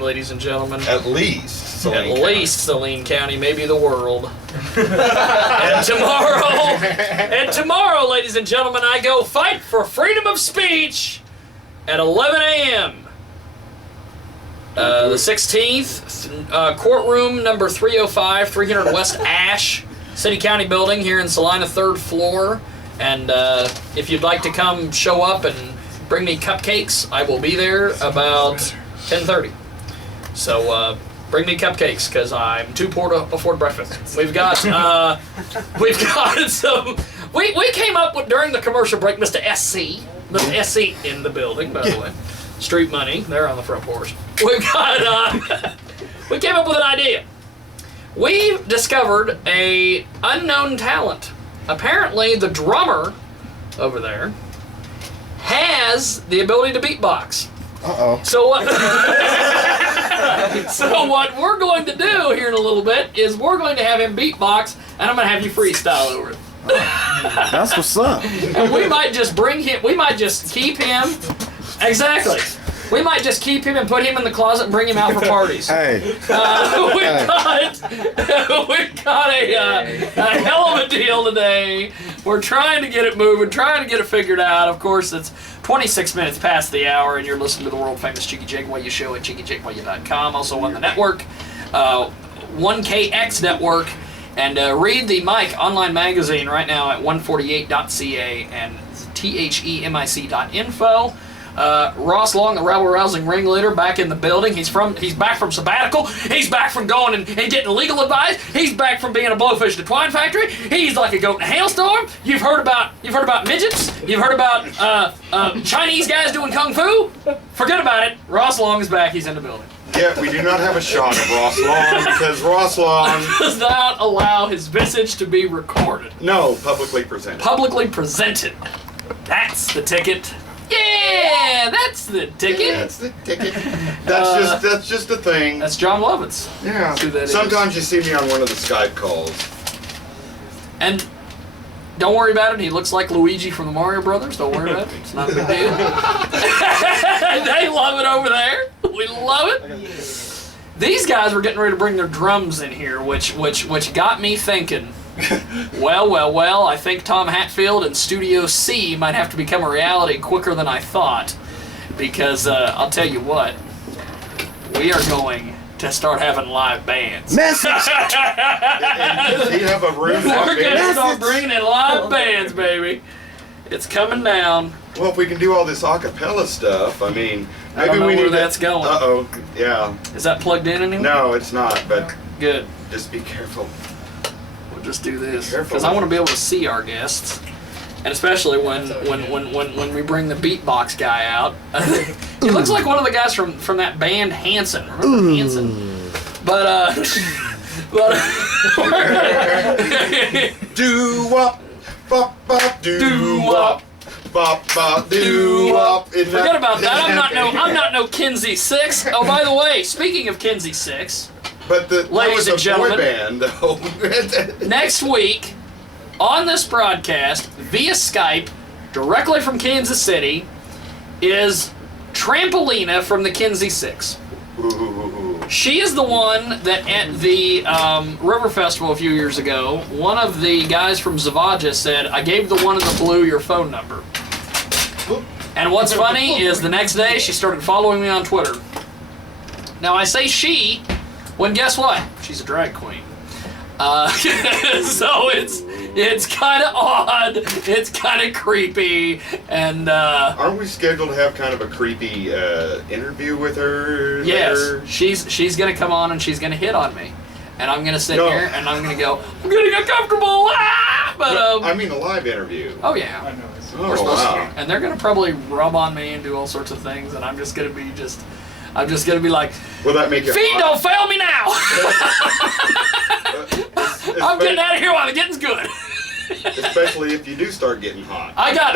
ladies and gentlemen. At least Saline At least Saline County, maybe the world. and tomorrow, ladies and gentlemen, I go fight for freedom of speech at 11 a.m. The 16th, courtroom number 305, 300 West Ash, City County Building here in Salina, 3rd floor. And if you'd like to come show up and bring me cupcakes, I will be there about 10:30. So bring me cupcakes because I'm too poor to afford breakfast. We've got some. We came up with during the commercial break, Mr. SC in the building, by the way. Street Money, they're on the front porch. We came up with an idea. We discovered a unknown talent. Apparently, the drummer over there has the ability to beatbox. Uh-oh. So what we're going to do here in a little bit is we're going to have him beatbox, and I'm going to have you freestyle over it. That's what's up. And we might just keep him. Exactly. We might just keep him and put him in the closet and bring him out for parties. Hey. We've got a hell of a deal today. We're trying to get it moving, trying to get it figured out. Of course, it's 26 minutes past the hour, and you're listening to the world-famous Jiggy Jaguar show at JiggyJaguar.com, also on the network, 1KX Network, and read the Mike online magazine right now at 148.ca and themic.info. Ross Long, the rabble-rousing ringleader, back in the building. He's back from sabbatical. He's back from going and getting legal advice. He's back from being a blowfish at the twine factory. He's like a goat in a hailstorm. You've heard about midgets. You've heard about Chinese guys doing kung fu. Forget about it. Ross Long is back. He's in the building. Yeah, we do not have a shot of Ross Long because Ross Long does not allow his visage to be recorded. No, publicly presented. Publicly presented. That's the ticket. Yeah, that's the ticket. Yeah, that's the ticket. That's just a thing. That's John Lovitz. Yeah. That's who that Sometimes is. you see me on one of the Skype calls. And don't worry about it. He looks like Luigi from the Mario Brothers. Don't worry about it. It's not a big deal. They love it over there. We love it. These guys were getting ready to bring their drums in here, which got me thinking. Well, I think Tom Hatfield and Studio C might have to become a reality quicker than I thought, because I'll tell you what, we are going to start having live bands. Message! Do you have a room? We're going to start bringing in live bands, baby. It's coming down. Well, if we can do all this a cappella stuff, I mean, I don't maybe know we where need that's going. Uh-oh, yeah. Is that plugged in anymore? No, it's not, but Good. just be careful. We'll just do this Careful. because I want to be able to see our guests, and especially when we bring the beatbox guy out. He looks like one of the guys from that band Hanson. Remember Hanson? But Do-wop, bop-bop, do-wop, bop-bop, do-wop. Forget about that. I'm not no Kinsey Six. Oh, by the way, speaking of Kinsey Six, But that ladies was and a gentlemen, boy band, though. next week on this broadcast via Skype, directly from Kansas City, is Trampolina from the Kinsey Six. Ooh. She is the one that at the River Festival a few years ago, one of the guys from Zavaja said, I gave the one in the blue your phone number. And what's funny is the next day she started following me on Twitter. Now I say she, when guess what? She's a drag queen. So it's kind of odd, it's kind of creepy, and Aren't we scheduled to have kind of a creepy interview with her? yes, later? she's gonna come on and she's gonna hit on me, and I'm gonna sit No. here and I'm gonna go, I'm getting uncomfortable, but I mean a live interview. oh yeah, Oh, we're supposed wow. to, and they're gonna probably rub on me and do all sorts of things, and I'm just gonna be like, Will that make you feet hot? don't fail me now. I'm getting out of here while the getting's good. Especially if you do start getting hot. I got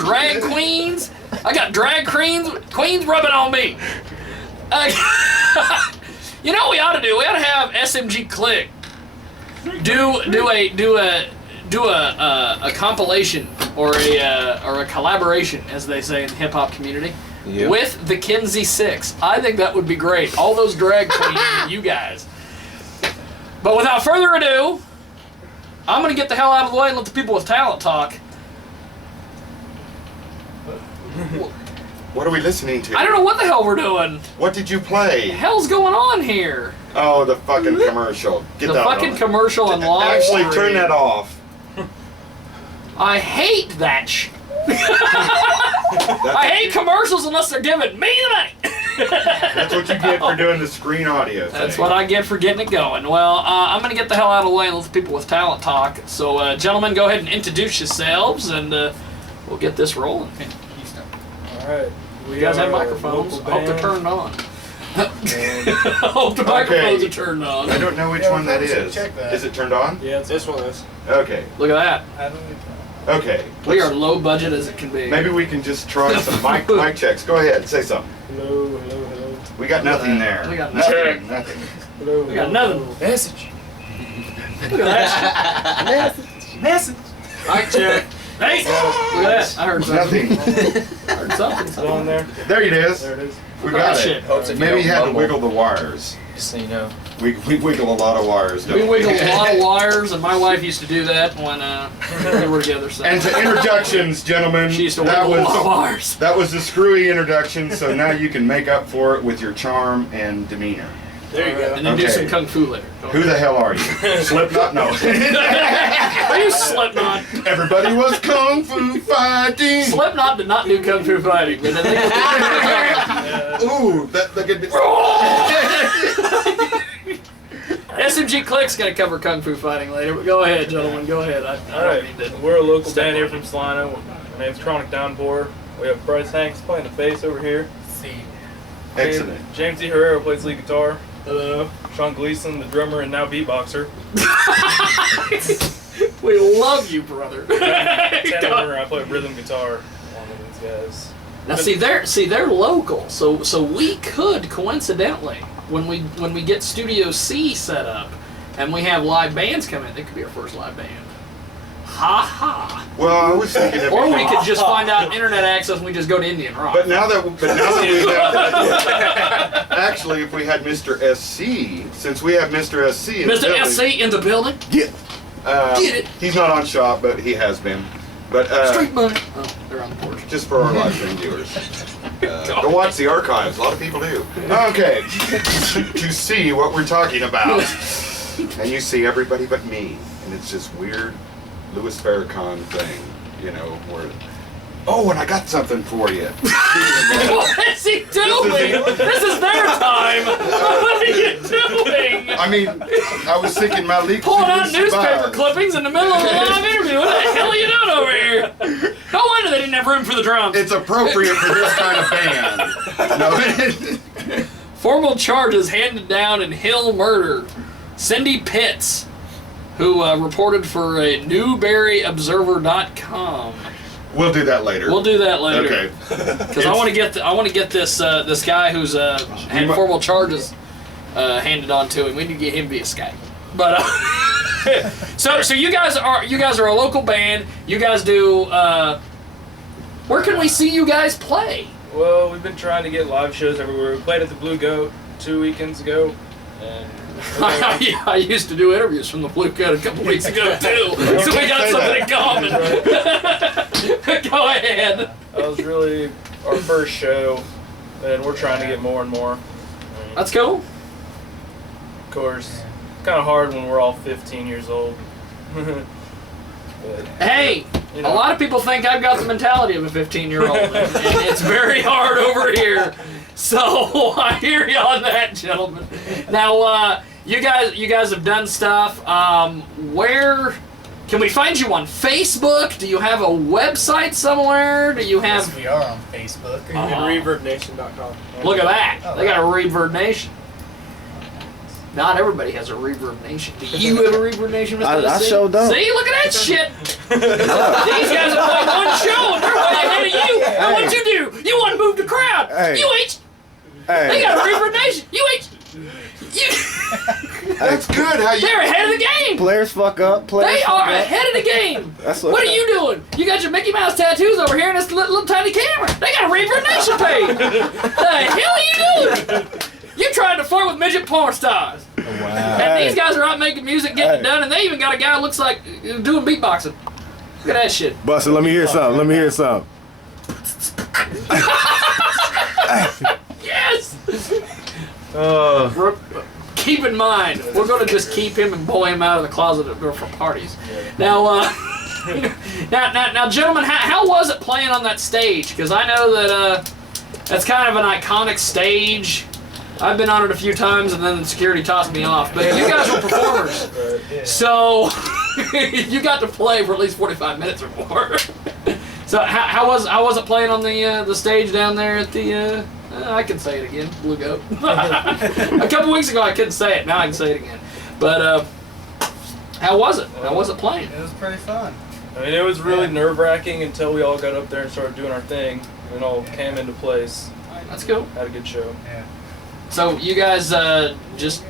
drag queens. I got drag queens rubbing on me. You know what we ought to do? We ought to have SMG Click do a compilation or a collaboration, as they say in the hip hop community, Yep. with the Kinsey 6. I think that would be great. All those drag queens and you guys. But without further ado, I'm going to get the hell out of the way and let the people with talent talk. What are we listening to? I don't know what the hell we're doing. What did you play? What the hell's going on here? Oh, the fucking commercial. Get The that fucking on. commercial and live Actually, stream. turn that off. I hate that I hate commercials unless they're giving me the money. That's what you get for doing the screen audio thing. That's what I get for getting it going. Well, I'm going to get the hell out of the way and let the people with talent talk. So, gentlemen, go ahead and introduce yourselves, and we'll get this rolling. Alright. You guys have microphones? I hope they're turned on. I hope the Okay. microphones are turned on. I don't know which Yeah, one that so is. check that. Is it turned on? Yeah, this one is. Okay. Look at that. I don't know. Okay. We are low budget as it can be. Maybe we can just try some mic checks. Go ahead, say something. Hello, hello, hello. We got nothing there. We got nothing. Nothing. Hello, We got hello, nothing. hello. Message. Look at that. Message. Mic check. Hey! Look at that. I heard something. Nothing. I heard something. Is it on there? There it is. There it is. We Look at got that it. shit. Hopes if Maybe you don't had to mumble. wiggle the wires. Just so you know. We wiggle a lot of wires, don't We wiggle a lot of wires, and my wife used to do that when we were together. So. And to introductions, gentlemen, She used to that wiggle a lot of was wires. that was the screwy introduction. So now you can make up for it with your charm and demeanor. There you go. And then do Okay. some kung fu later. Who the hell are you? Slipknot? No. Are you Slipknot? Everybody was kung fu fighting. Slipknot did not do kung fu fighting, but they Ooh, that could be. SMG Click's gonna cover kung fu fighting later. But go ahead, gentlemen. Go ahead. I don't Alright, mean to. we're a local Step band here on from Salino. My name's Chronic Downpour. We have Bryce Hanks playing the bass over here. Excellent. James E. Herrera plays lead guitar. Hello. Sean Gleason, the drummer and now beatboxer. We love you, brother. Tenor, I play rhythm guitar along with these guys. Now see they're local, so we could coincidentally when we get Studio C set up and we have live bands come in, it could be our first live band. Ha ha. Well, I was thinking if Or we could just find out internet access and we just go to Indian Rock. But now that we have, actually, if we had Mr. SC, since we have Mr. SC in the Mr. building, SC in the building. Yeah. Get it. He's not on shop, but he has been. But Street money. Oh, they're on the porch. just for our live stream viewers, go watch the archives. A lot of people do. Okay, to see what we're talking about, and you see everybody but me, and it's this weird Louis Farrakhan thing, you know, where. Oh, and I got something for you. What is he doing? This is their time. What are you doing? I mean, I was thinking Malik. Pulling out should newspaper survive. clippings in the middle of a live interview. What the hell are you doing over here? No wonder they didn't have room for the drums. It's appropriate for this kind of band. No. Formal charges handed down in Hill murder. Cindy Pitts, who reported for NewberryObserver.com. We'll do that later. We'll do that later. Okay. Because I want to get this this guy who's had formal charges handed on to him. We need to get him via Skype. But so you guys are a local band. You guys do. Where can we see you guys play? Well, we've been trying to get live shows everywhere. We played at the Blue Goat 2 weekends ago, and I used to do interviews from the Blue Coat a couple weeks ago too, so we got something in common. Go ahead. that was really our first show, and we're trying to get more and more. That's cool. Of course, it's kind of hard when we're all 15 years old. But, Hey, you a know, lot of people think I've got the mentality of a 15-year-old, and it's very hard over here. So I hear you on that, gentlemen. Now, you guys have done stuff. Where can we find you on Facebook? Do you have a website somewhere? Do you have? Yes, we are on Facebook. ReverbNation.com. Look at that. Oh, They got a Reverb Nation. Not everybody has a Reverb Nation. Do you have a Reverb Nation, Mr. I SC? sure don't. See, look at that shit. These guys have played one show and they're way ahead of you. And what'd you do? You want to move the crowd. Hey. They Hey, got a Reverb Nation. That's good. How you? They're ahead of the game. Players fuck up. Players They fuck are up. ahead of the game. That's What are you doing? You got your Mickey Mouse tattoos over here and this little tiny camera. They got a reincarnation page. The hell are you doing? You trying to flirt with midget porn stars. Wow. And these guys are out making music, getting it done, and they even got a guy who looks like doing beatboxing. Look at that shit. Buster, let me hear something. Let me hear something. Yes! Keep in mind, we're going to just keep him and boy him out of the closet for parties. Now, now, gentlemen, how was it playing on that stage? Because I know that that's kind of an iconic stage. I've been on it a few times, and then security tossed me off. But you guys were performers, so you got to play for at least 45 minutes or more. So how was it playing on the stage down there at the? I can say it again, Blue Goat. A couple weeks ago I couldn't say it. Now I can say it again. But how was it? How was it playing? It was pretty fun. I mean, it was really nerve-wracking until we all got up there and started doing our thing, and it all came into place. That's cool. Had a good show. Yeah. So you guys just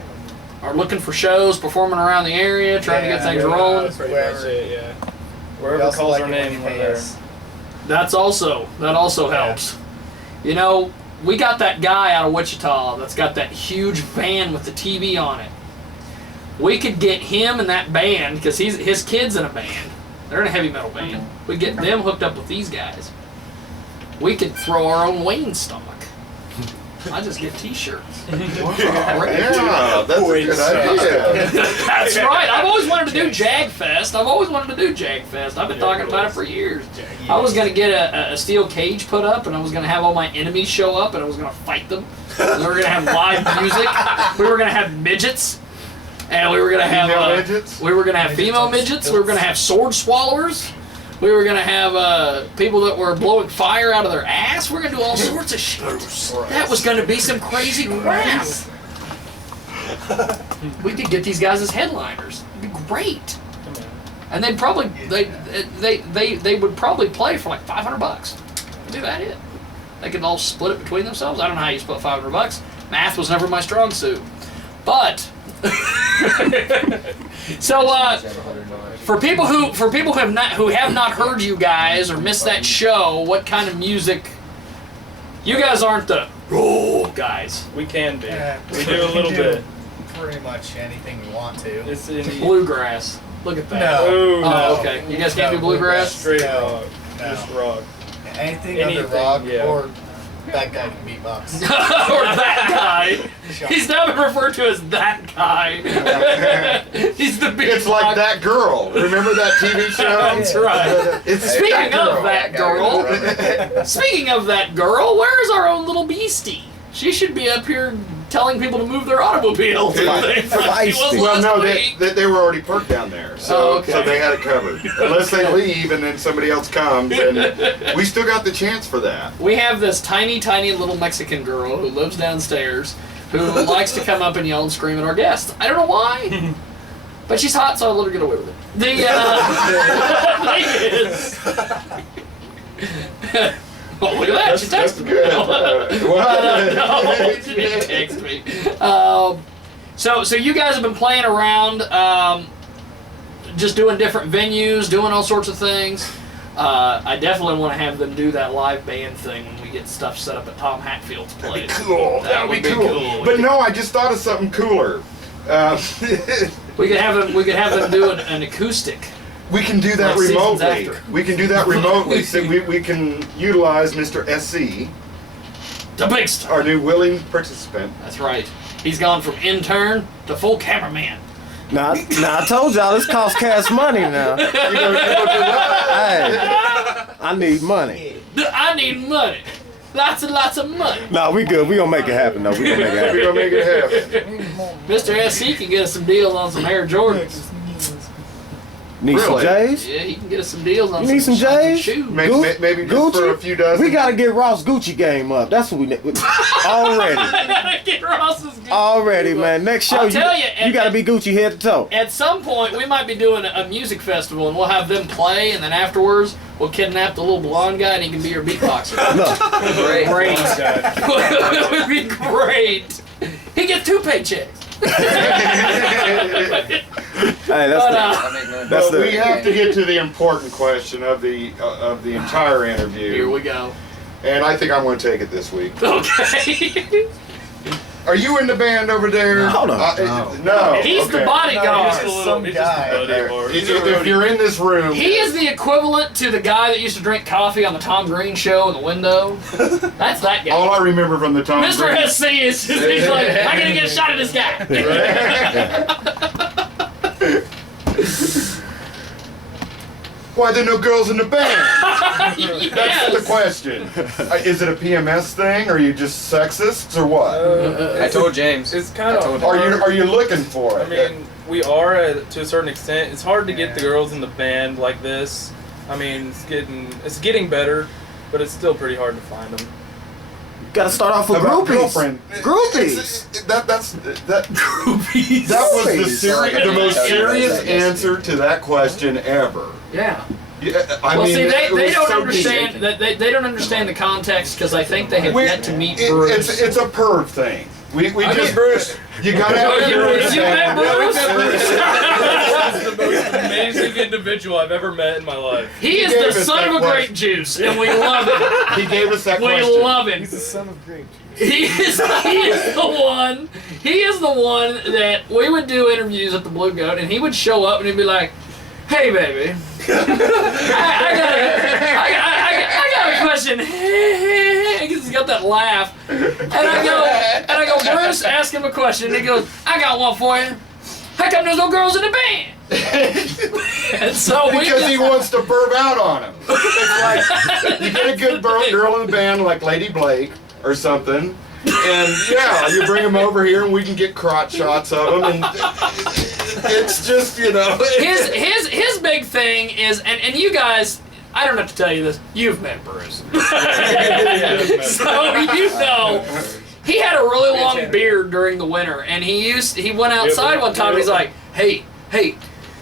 are looking for shows, performing around the area, trying to get things rolling. That's pretty much it, yeah. Wherever also calls like our it when name, you we're pay there. us. That also helps. You know, we got that guy out of Wichita that's got that huge van with the TV on it. We could get him and that band, because his kid's in a band. They're in a heavy metal band. We get them hooked up with these guys. We could throw our own Wayne stock. I just get T-shirts. Yeah, that's a good idea. That's right. I've always wanted to do JagFest. I've been talking about it for years. I was going to get a steel cage put up, and I was going to have all my enemies show up, and I was going to fight them. And we were going to have live music. We were going to have midgets. And we were going to have female midgets. We were going to have sword swallowers. We were going to have people that were blowing fire out of their ass. We're going to do all sorts of shit. That was going to be some crazy crap. We could get these guys as headliners. It'd be great. And they'd probably they would probably play for like $500. Do that it. They could all split it between themselves. I don't know how you split $500. Math was never my strong suit. But so for people who have not heard you guys or missed that show, what kind of music? You guys aren't the guys. We can be. Yeah, We do a little bit. Pretty much anything you want to. It's in Bluegrass. Look at that. No. Oh, Oh, okay. You guys can't do bluegrass? Straight No. rock. No. Just rock. Anything Anything, under rock yeah. or that guy can beatbox. Or that guy. He's now been referred to as that guy. He's the big It's like That Girl. Remember that TV show? That's right. It's Speaking of that girl, where's our own little beastie? She should be up here telling people to move their automobiles. Well, no, they were already parked down there, so they had it covered. Unless they leave and then somebody else comes, and we still got the chance for that. We have this tiny, tiny little Mexican girl who lives downstairs who likes to come up and yell and scream at our guests. I don't know why, but she's hot, so I let her get away with it. Oh, look at that! She texted me. No, she didn't text me. So you guys have been playing around, just doing different venues, doing all sorts of things. I definitely want to have them do that live band thing when we get stuff set up at Tom Hatfield's place. That'd be cool. That would be cool. But no, I just thought of something cooler. We could have them do an acoustic. We can do that Like seasons remotely. after. We can do that remotely. So we can utilize Mr. SC, The big star. our new willing participant. That's right. He's gone from intern to full cameraman. Now I told y'all this costs cash money now. You know what? Hey, I need money. I need money. Lots and lots of money. Nah, we good. We gonna make it happen though. We gonna make it We're happen. gonna make it happen. Mr. SC can get us some deals on some Air Jordans. Need some Really? J's? Yeah, he can get us some deals on You need some J's? shoes. Maybe just for a few dozen. We gotta get Ross Gucci game up. That's what we need. Already. Get Ross's Gucci. Already, man. Next show, I'll tell you gotta be Gucci head to toe. At some point, we might be doing a music festival, and we'll have them play, and then afterwards, we'll kidnap the little blonde guy, and he can be your beatboxer. Look, Great. It would be great. He gets 2 paychecks. Hey, that's But, the, I make no That's But the- we have to get to the important question of the entire interview. here we go. And I think I'm going to take it this week. Okay. Are you in the band over there? No, no. No. He's okay. the bodyguard. He's just Some he's just guy. a buddy of ours. If you're in this room, He is the equivalent to the guy that used to drink coffee on the Tom Green show in the window. That's that guy. all I remember from the Tom Mr. Green- SC is he's like, I gotta get a shot at this guy. Why there no girls in the band? That's the Yes. question. Is it a PMS thing? Or are you just sexists or what? I told James. It's kind I of told hard. Are you looking for I it? mean, we are to a certain extent. It's hard to get the girls in the band like this. I mean, it's getting better, but it's still pretty hard to find them. gotta start off with About groupies. girlfriend. Groupies. That was the most Groupies. serious answer to that question ever. Yeah. Yeah, I Well, mean, see, it they was don't so understand deep. that they don't understand the context because I think they have We- yet to meet it- Bruce. It's a perv thing. We I just meet Bruce. You gotta have Oh, a girl in the you met band. Bruce? This is the most amazing individual I've ever met in my life. He is gave the us son that of a question. grape juice, and we love him. He gave us that We question. love him. He's the son of grape juice. He is the one. He is the one that we would do interviews at the Blue Goat, and he would show up and he'd be like, "Hey, baby, I got a question." Because he's got that laugh, and I go, Bruce, ask him a question, and he goes, "I got one for you. How come there's no girls in the band?" And so we Because just, he wants to burp out on him. It's like you get a good girl in the band like Lady Blake or something, and yeah, you bring him over here and we can get crotch shots of him, and it's just his big thing is, and you guys, I don't have to tell you this, you've met Bruce. So you know, he had a really long beard during the winter, and he went outside one time and he's like, hey,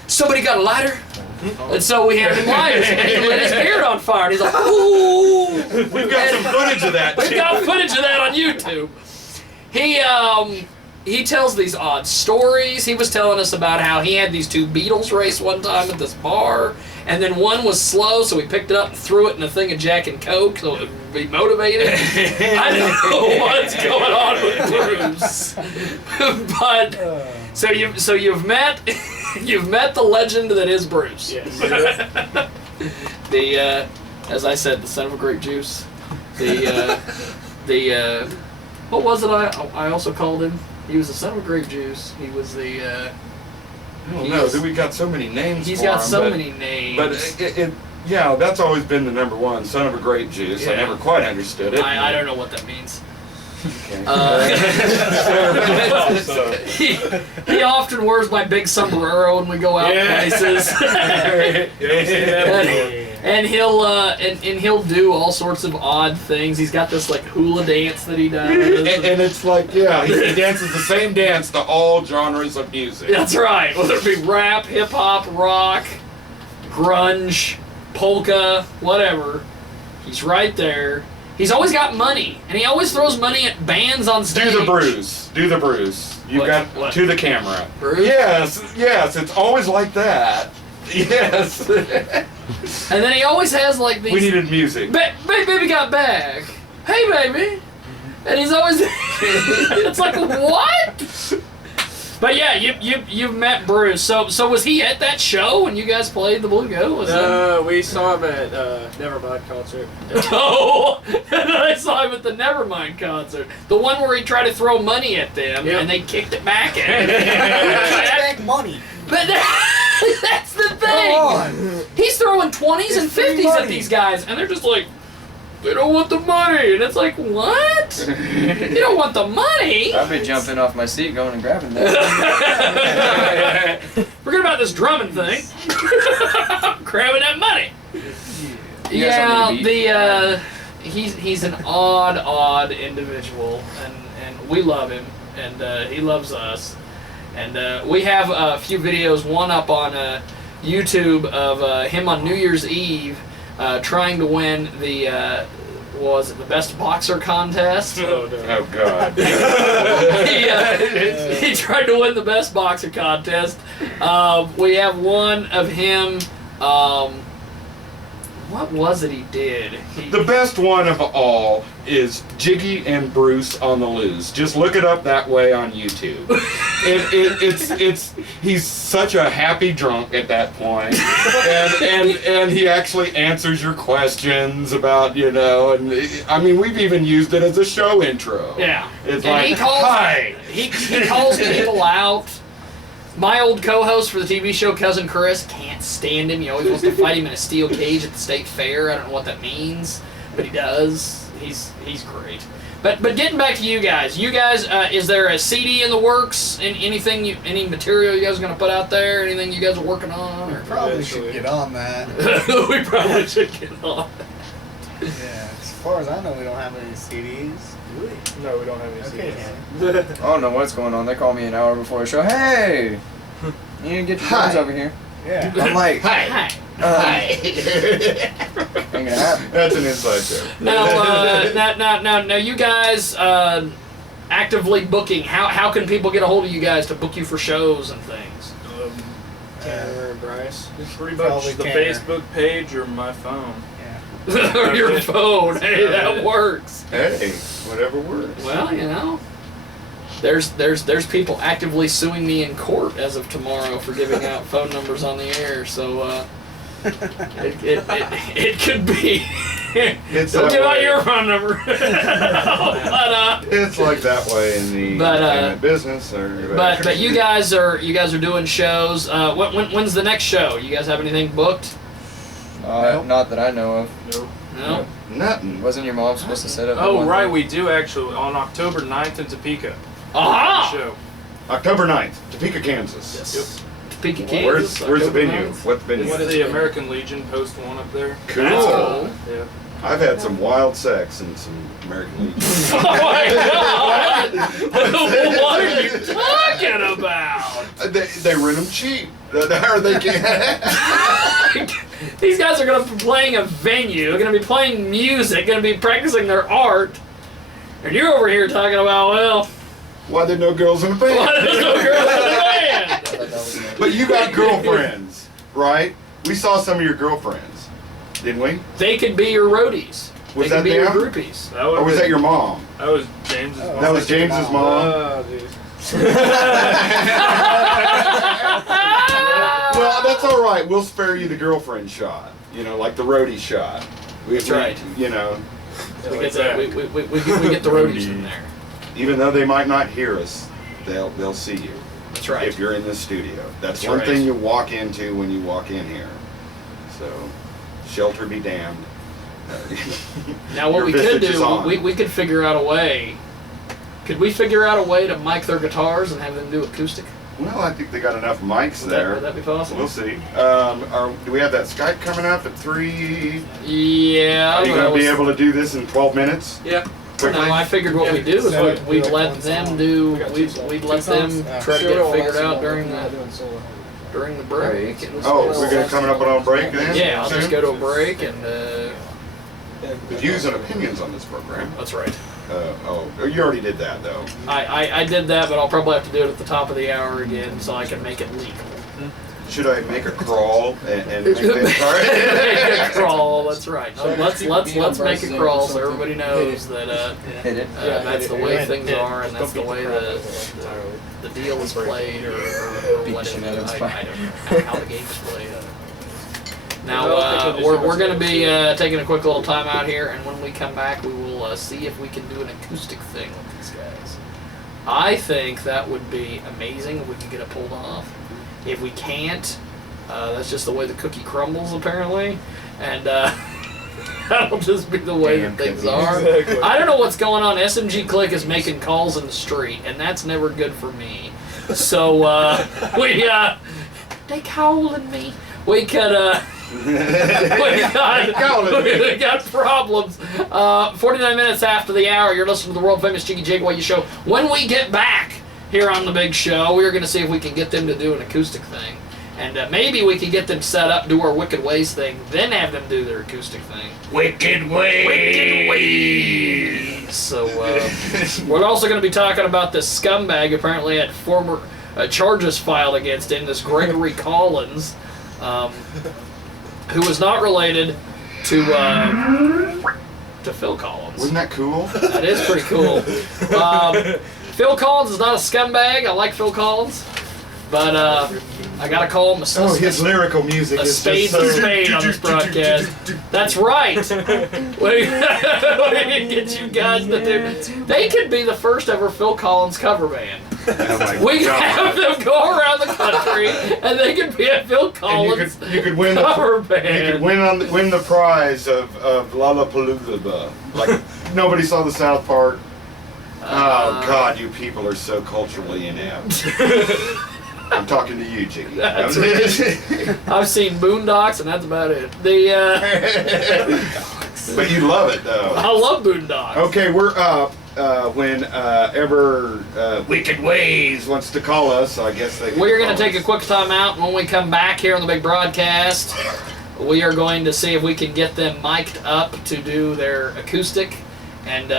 somebody got a lighter? And so we handed him lighters, and he lit his beard on fire, and he's like, ooh. We've got some footage of that We've too. got footage of that on YouTube. He tells these odd stories. He was telling us about how he had these 2 Beatles race one time at this bar, and then one was slow, so he picked it up and threw it in a thing of Jack and Coke so it would be motivated. I don't know what's going on with Bruce, but so you've met the legend that is Bruce. Yes. The as I said, the son of a grape juice. The what was it I also called him? He was the son of a grape juice. He was the I don't know. We got so many names. he's for got him, so but- many names. But yeah, that's always been the number one. Son of a grape juice. I Yeah. never quite understood it. I don't know what that means. Okay. He often wears my big sombrero when we go out places. And he'll do all sorts of odd things. He's got this like hula dance that he does. and it's like, yeah, he dances the same dance to all genres of music. That's right. Whether it be rap, hip hop, rock, grunge, polka, whatever, he's right there. He's always got money, and he always throws money at bands on stage. Do the bruise. Do the bruise. You What? got What? to the camera. Bruise? Yes, it's always like that. Yes. And then he always has like these. We needed music. Baby got back. Hey, baby. And he's always. It's like, what? But yeah, you've met Bruce. So was he at that show when you guys played the Blue Go? Was We saw him at Nevermind concert. Oh, I saw him at the Nevermind concert. The one where he tried to throw money at them Yep. and they kicked it back at him. Back money. But that's the Come thing. on. He's throwing 20s and It's free 50s at money. these guys, and they're just like, they don't want the money. And it's like, what? You don't want the money? I'll be jumping off my seat going and grabbing that. Forget about this drumming thing. Grabbing that money. You guys want me to He's an odd individual, and we love him, and he loves us. And we have a few videos, one up on YouTube of him on New Year's Eve trying to win the was it the best boxer contest? Oh, no. Oh God. He tried to win the best boxer contest. We have one of him. What was it he did? The best one of all is Jiggy and Bruce on the Loose. Just look it up that way on YouTube. He's such a happy drunk at that point, and he actually answers your questions about, you know, and I mean, we've even used it as a show intro. Yeah. It's And like, he calls, hi. He calls people out. My old co-host for the TV show, Cousin Chris, can't stand him. He always wants to fight him in a steel cage at the state fair. I don't know what that means, but he does. He's great. But getting back to you guys, is there a CD in the works? Any material you guys are gonna put out there? Anything you guys are working on? Or? Probably should get on that. We probably should get on. Yeah, as far as I know, we don't have any CDs. Do we? No, we don't have any Okay. CDs. I don't know what's going on. They call me an hour before the show. Hey, you need to get your friends over here. Yeah. I'm like, Hi. ain't gonna happen. That's an inside joke. Now, you guys actively booking. How can people get a hold of you guys to book you for shows and things? Tanner and Bryce. Pretty much Probably the Tanner. Facebook page or my phone. Yeah. Or your phone. Hey, that works. Hey, whatever works. Well, you know, there's people actively suing me in court as of tomorrow for giving out phone numbers on the air. So it could be. It's Don't that give out way. your phone number. but It's like that way in the entertainment business. but you guys are doing shows. When's the next show? You guys have anything booked? Not that I know of. Nope. No. Nothing. Wasn't your mom supposed to set up? Oh, one right, thing? we do actually on October 9th in Topeka. Aha! Show. October 9th, Topeka, Kansas. Yes. Topeka, Where's Kansas. the October venue? 9th. What venue? It's the American Legion Post 1 up there. Cool. That's cool. Yeah. I've had some wild sex in some American Legion. Oh my God! What are you talking about? They rent them cheap. Or they can't. These guys are going to be playing a venue, going to be playing music, going to be practicing their art, and you're over here talking about, well, Why there no girls in the band? why there's no girls in the band? I thought that was an But you got girlfriends, right? We saw some of your girlfriends, didn't we? They could be your roadies. Was They that could be your them? groupies. That Or was that your mom? That was James's mom. That was James's mom. Oh, jeez. Well, that's all right. We'll spare you the girlfriend shot. You know, like the roadie shot. That's right. You know, We get the roadies in there. even though they might not hear us, they'll see you. That's right. If you're in this studio, that's That's one right. thing you walk into when you walk in here. So, shelter be damned. Now, what Your we could visage is do, on. we could figure out a way. Could we figure out a way to mic their guitars and have them do acoustic? Well, I think they got enough mics there. Would that be possible? We'll see. Do we have that Skype coming up at 3? Yeah. Are you but going I to be was- able to do this in 12 minutes? Yeah. Quickly? No, I figured what we do is So we'd like let one them song. do. We got We'd two let them songs? try to get it figured out during Not the doing solo. break. Oh, we're going to coming up on a break then? Yeah, I'll just soon? go to a break and. The views and opinions on this program. That's right. You already did that though. I did that, but I'll probably have to do it at the top of the hour again so I can make it legal. Should I make a crawl and make that Make a crawl. That's right. No, let's make a crawl so everybody knows that hit it. that's the way things are and that's the way the deal is played or what Beat it you out of is. his I don't know how the game's played. Now Well, we're going to be taking a quick little time out here, and when we come back, we will see if we can do an acoustic thing with these guys. I think that would be amazing if we could get it pulled off. If we can't, that's just the way the cookie crumbles, apparently, and that'll just be the way that things are. Exactly. I don't know what's going on. SMG Click is making calls in the street, and that's never good for me. So they calling me. We could we got problems. 49 minutes after the hour, you're listening to the world famous Jiggy Jaguar show. When we get back here on the big show, we're going to see if we can get them to do an acoustic thing. And maybe we can get them set up, do our Wicked Ways thing, then have them do their acoustic thing. Wicked Ways. Wicked Ways. So we're also going to be talking about this scumbag apparently had former charges filed against him, this Gregory Collins, who was not related to Phil Collins. Wasn't that cool? That is pretty cool. Phil Collins is not a scumbag. I like Phil Collins, but I gotta call him Oh, his lyrical music a is spade's just a so... spade on this broadcast. That's right. We can get you guys to do. They could be the first ever Phil Collins cover band. Oh my We could God. have them go around the country, and they could be a Phil And Collins you could win cover the band. win the prize of Lollapalooza. Like nobody saw the South Park. Oh God, you people are so culturally inept. I'm talking to you, Jiggy. That's I've seen Boondocks, and that's about it. But you love it though. I love Boondocks. Okay, we're up. Whenever Wicked Ways wants to call us, so I guess they. We're going to take a quick time out, and when we come back here on the big broadcast, we are going to see if we can get them mic'd up to do their acoustic, and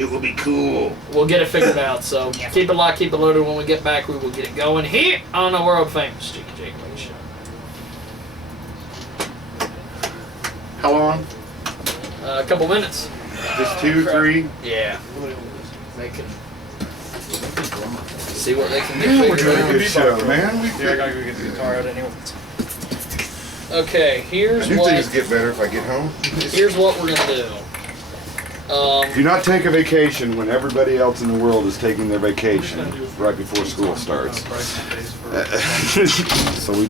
It will be cool. we'll get it figured out. So keep it locked, keep it loaded. When we get back, we will get it going here on the world famous Jiggy Jaguar Show. How long? A couple minutes. Just 2, 3. Yeah. They can see what they can get We're figured doing a out. good show, man. Yeah, I gotta go get the guitar out anyway. Okay, I here's do what things get better if I get home. here's what we're gonna do. Do not take a vacation when everybody else in the world is taking their vacation right before school starts. So we